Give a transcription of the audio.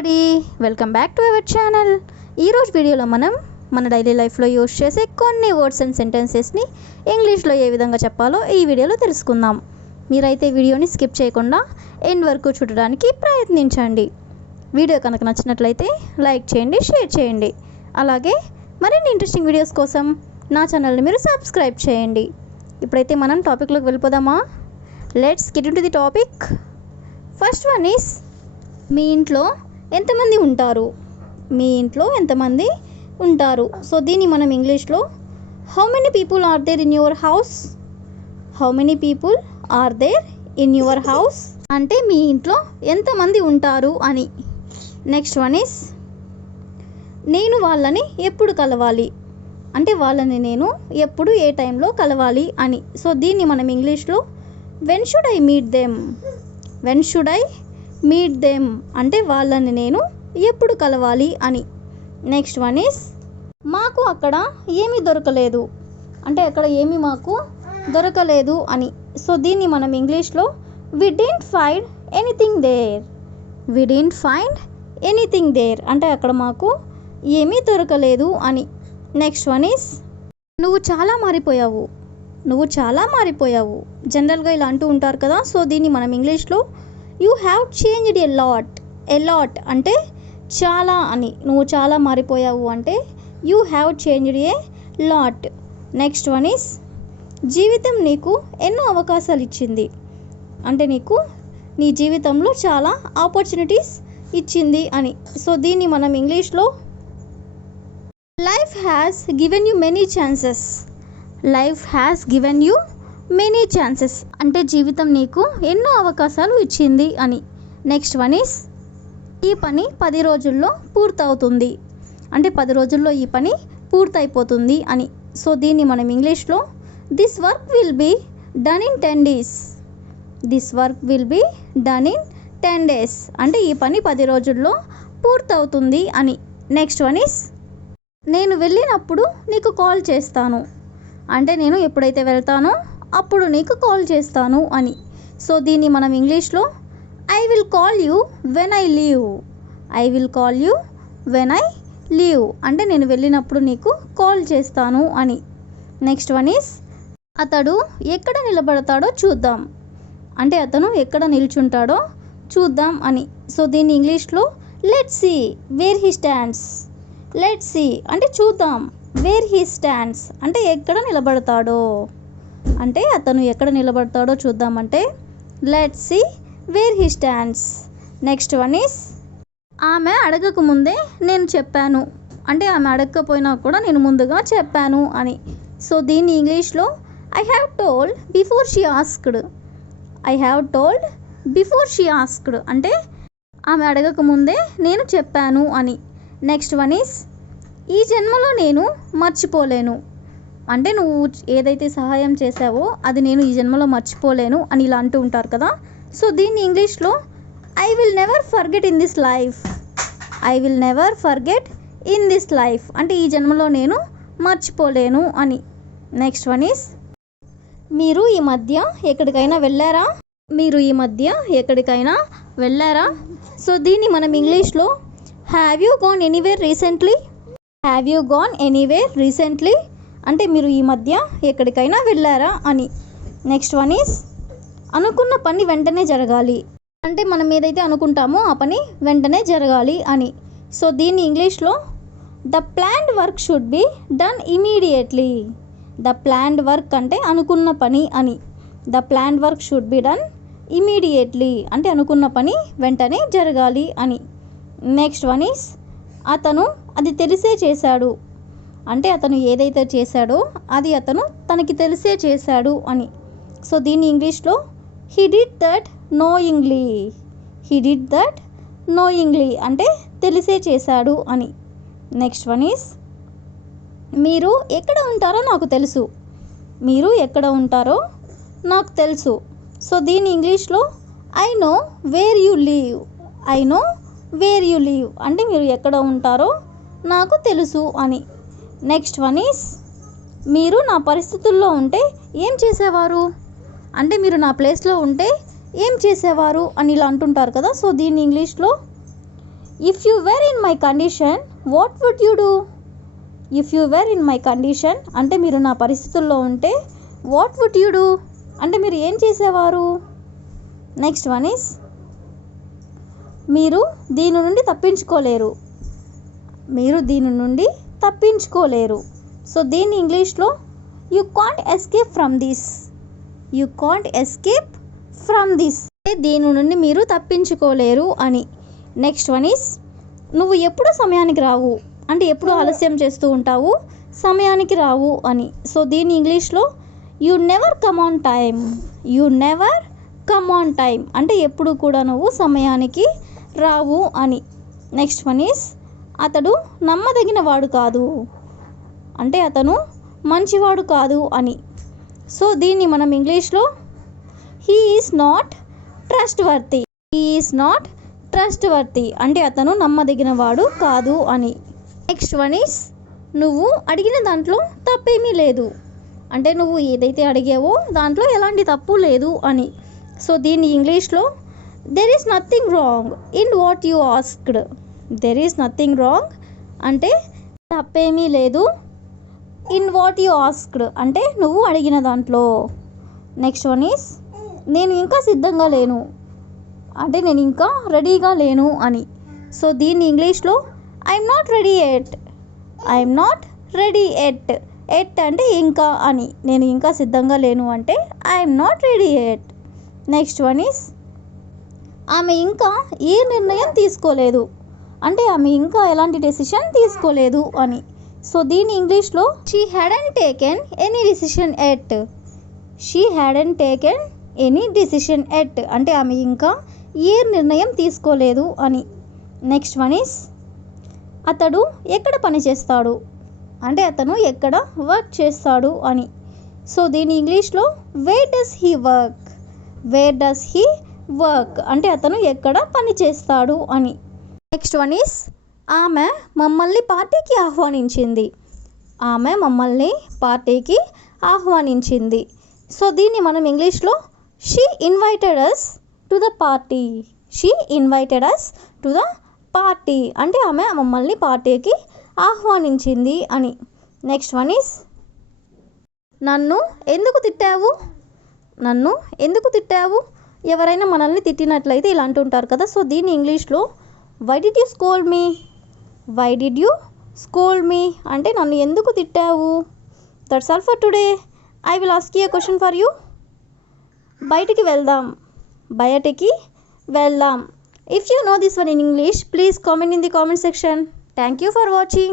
Everybody, welcome back to our channel. ఈరోజు వీడియోలో మనం మన డైలీ లైఫ్లో యూజ్ చేసే కొన్ని వర్డ్స్ అండ్ సెంటెన్సెస్ని ఇంగ్లీష్లో ఏ విధంగా చెప్పాలో ఈ వీడియోలో తెలుసుకుందాం. మీరైతే వీడియోని స్కిప్ చేయకుండా ఎండ్ వరకు చూడడానికి ప్రయత్నించండి. వీడియో కనుక నచ్చినట్లయితే లైక్ చేయండి, షేర్ చేయండి. అలాగే మరిన్ని ఇంట్రెస్టింగ్ వీడియోస్ కోసం నా ఛానల్ని మీరు సబ్స్క్రైబ్ చేయండి. ఇప్పుడైతే మనం టాపిక్లోకి వెళ్ళిపోదామా? Let's get into the topic. First one is, మీ ఇంట్లో ఎంతమంది ఉంటారు? మీ ఇంట్లో ఎంతమంది ఉంటారు? సో దీన్ని మనం ఇంగ్లీష్లో how many people are there in your house? How many people are there in your house అంటే మీ ఇంట్లో ఎంతమంది ఉంటారు అని. నెక్స్ట్ వన్ ఈస్, నేను వాళ్ళని ఎప్పుడు కలవాలి? అంటే వాళ్ళని నేను ఎప్పుడు ఏ టైంలో కలవాలి అని. సో దీన్ని మనం ఇంగ్లీష్లో when should I meet them? When should I meet them అంటే వాళ్ళని నేను ఎప్పుడు కలవాలి అని. నెక్స్ట్ వన్ ఈస్, మాకు అక్కడ ఏమీ దొరకలేదు అంటే అక్కడ ఏమీ మాకు దొరకలేదు అని. సో దీన్ని మనం ఇంగ్లీష్లో we didn't find anything there. We didn't find anything there అంటే అక్కడ మాకు ఏమీ దొరకలేదు అని. నెక్స్ట్ వన్ ఈస్, నువ్వు చాలా మారిపోయావు. నువ్వు చాలా మారిపోయావు జనరల్గా ఇలా అంటూ ఉంటారు కదా. సో దీన్ని మనం ఇంగ్లీష్లో you have changed a lot. A lot అంటే చాలా అని. నువ్వు చాలా మారిపోయావు అంటే you have changed a lot. Next one is, జీవితం నీకు ఎన్నో అవకాశాలు ఇచ్చింది అంటే నీకు నీ జీవితంలో చాలా ఆపర్చునిటీస్ ఇచ్చింది అని. సో దీన్ని మనం ఇంగ్లీష్లో life has given you many chances. Life has given you many chances అంటే జీవితం నీకు ఎన్నో అవకాశాలు ఇచ్చింది అని. నెక్స్ట్ వన్ ఈస్, ఈ పని 10 రోజుల్లో పూర్తవుతుంది అంటే 10 రోజుల్లో ఈ పని పూర్తయిపోతుంది అని. సో దీన్ని మనం ఇంగ్లీష్లో this work will be done in 10 days. This work will be done in 10 days అంటే ఈ పని 10 రోజుల్లో పూర్తవుతుంది అని. నెక్స్ట్ వన్ ఈస్, నేను వెళ్ళినప్పుడు నీకు కాల్ చేస్తాను అంటే నేను ఎప్పుడైతే వెళ్తానో అప్పుడు నీకు కాల్ చేస్తాను అని. సో దీన్ని మనం ఇంగ్లీష్లో I will call you when I leave. I will call you when I leave అంటే నేను వెళ్ళినప్పుడు నీకు కాల్ చేస్తాను అని. నెక్స్ట్ వన్ ఈస్, అతడు ఎక్కడ నిలబడతాడో చూద్దాం అంటే అతను ఎక్కడ నిల్చుంటాడో చూద్దాం అని. సో దీన్ని ఇంగ్లీష్లో let's see where he stands. Let's see అంటే చూద్దాం, వేర్ హీ స్టాండ్స్ అంటే ఎక్కడ నిలబడతాడో అంటే అతను ఎక్కడ నిలబడతాడో చూద్దామంటే let's see where he stands. Next one is, ఆమె అడగక ముందే నేను చెప్పాను అంటే ఆమె అడగకపోయినా కూడా నేను ముందుగా చెప్పాను అని. సో దీన్ని ఇంగ్లీష్లో I have told before she asked. I have told before she asked అంటే ఆమె అడగక ముందే నేను చెప్పాను అని. నెక్స్ట్ వన్ ఈస్, ఈ జన్మలో నేను మర్చిపోలేను అంటే నువ్వు ఏదైతే సహాయం చేసావో అది నేను ఈ జన్మలో మర్చిపోలేను అని ఇలా అంటూ ఉంటారు కదా. సో దీన్ని ఇంగ్లీష్లో I will never forget in this life. I will never forget in this life అంటే ఈ జన్మలో నేను మర్చిపోలేను అని. నెక్స్ట్ వన్ ఈస్, మీరు ఈ మధ్య ఎక్కడికైనా వెళ్ళారా? మీరు ఈ మధ్య ఎక్కడికైనా వెళ్ళారా? సో దీన్ని మనం ఇంగ్లీష్లో have you gone anywhere recently. Have you gone anywhere recently అంటే మీరు ఈ మధ్య ఎక్కడికైనా వెళ్ళారా అని. నెక్స్ట్ వన్ ఈస్, అనుకున్న పని వెంటనే జరగాలి అంటే మనం ఏదైతే అనుకుంటామో ఆ పని వెంటనే జరగాలి అని. సో దీన్ని ఇంగ్లీష్లో the planned work should be done immediately. The planned work అంటే అనుకున్న పని అని. The planned work should be done immediately అంటే అనుకున్న పని వెంటనే జరగాలి అని. నెక్స్ట్ వన్ ఈస్, అతను అది తెలిసే చేశాడు అంటే అతను ఏదైతే చేశాడో అది అతను తనకి తెలిసే చేశాడు అని. సో దీన్ని ఇంగ్లీష్లో he did that knowingly. He did that knowingly అంటే తెలిసే చేశాడు అని. నెక్స్ట్ వన్ ఈస్, మీరు ఎక్కడ ఉంటారో నాకు తెలుసు. మీరు ఎక్కడ ఉంటారో నాకు తెలుసు. సో దీన్ని ఇంగ్లీష్లో I know where you leave. I know where you leave అంటే మీరు ఎక్కడ ఉంటారో నాకు తెలుసు అని. నెక్స్ట్ వన్ ఈస్, మీరు నా పరిస్థితుల్లో ఉంటే ఏం చేసేవారు అంటే మీరు నా ప్లేస్లో ఉంటే ఏం చేసేవారు అని ఇలా అంటుంటారు కదా. సో దీన్ని ఇంగ్లీష్లో if you were in my condition what would you do? If you were in my condition అంటే మీరు నా పరిస్థితుల్లో ఉంటే వాట్ వుడ్ యూ డూ అంటే మీరు ఏం చేసేవారు? నెక్స్ట్ వన్ ఈస్ మీరు దీని నుండి తప్పించుకోలేరు. మీరు దీని నుండి తప్పించుకోలేరు. సో దీన్ని ఇంగ్లీష్లో you can't escape from this. You can't escape from this దీని నుండి మీరు తప్పించుకోలేరు అని. నెక్స్ట్ వన్ ఈస్ నువ్వు ఎప్పుడు సమయానికి రావు అంటే ఎప్పుడు ఆలస్యం చేస్తూ ఉంటావు, సమయానికి రావు అని. సో దీని ఇంగ్లీష్లో you never come on time. You never come on time అంటే ఎప్పుడు కూడా నువ్వు సమయానికి రావు అని. నెక్స్ట్ వన్ ఈస్ అతడు నమ్మదగిన వాడు కాదు అంటే అతను మంచివాడు కాదు అని. సో దీన్ని మనం ఇంగ్లీష్లో he is not trust worthy. He is not trust worthy అంటే అతను నమ్మదగిన వాడు కాదు అని. నెక్స్ట్ వన్ ఈస్ నువ్వు అడిగిన దాంట్లో తప్పేమీ లేదు అంటే నువ్వు ఏదైతే అడిగావో దాంట్లో ఎలాంటి తప్పు లేదు అని. సో దీన్ని ఇంగ్లీష్లో there is nothing wrong in what you asked. There is nothing wrong అంటే తప్పేమీ లేదు, ఇన్ వాట్ యు ఆస్క్డ్ అంటే నువ్వు అడిగిన దాంట్లో. నెక్స్ట్ వన్ ఈస్ నేను ఇంకా సిద్ధంగా లేను అంటే నేను ఇంకా రెడీగా లేను అని. సో దీన్ని ఇంగ్లీష్లో I'm not ready at. I'm not ready at. At అంటే ఇంకా అని. నేను ఇంకా సిద్ధంగా లేను అంటే I'm not ready at. Next one is ఆమె ఇంకా ఏ నిర్ణయం తీసుకోలేదు అంటే ఆమె ఇంకా ఎలాంటి డెసిషన్ తీసుకోలేదు అని. సో దీని ఇంగ్లీష్లో she hadn't taken any decision at. She hadn't taken any decision at అంటే ఆమె ఇంకా ఏ నిర్ణయం తీసుకోలేదు అని. నెక్స్ట్ వన్ ఈస్ అతడు ఎక్కడ పని చేస్తాడు అంటే అతను ఎక్కడ వర్క్ చేస్తాడు అని. సో దీని ఇంగ్లీష్లో where does he work. Where does he work అంటే అతను ఎక్కడ పని చేస్తాడు అని. నెక్స్ట్ వన్ ఈస్ ఆమె మమ్మల్ని పార్టీకి ఆహ్వానించింది. ఆమె మమ్మల్ని పార్టీకి ఆహ్వానించింది. సో దీన్ని మనం ఇంగ్లీష్లో she invited us to the party. She invited us to the party అంటే ఆమె మమ్మల్ని పార్టీకి ఆహ్వానించింది అని. నెక్స్ట్ వన్ ఈస్ నన్ను ఎందుకు తిట్టావు. నన్ను ఎందుకు తిట్టావు ఎవరైనా మనల్ని తిట్టినట్లయితే ఇలా అంటుంటారు కదా. సో దీన్ని ఇంగ్లీష్లో why did you scold me. Why did you scold me అంటే నన్ను ఎందుకు తిట్టావు. That's all for today. I will ask you a question for you. బయటికి వెళ్దాం. బయటికి వెళ్దాం. If you know this one in English, please comment in the comment section. Thank you for watching.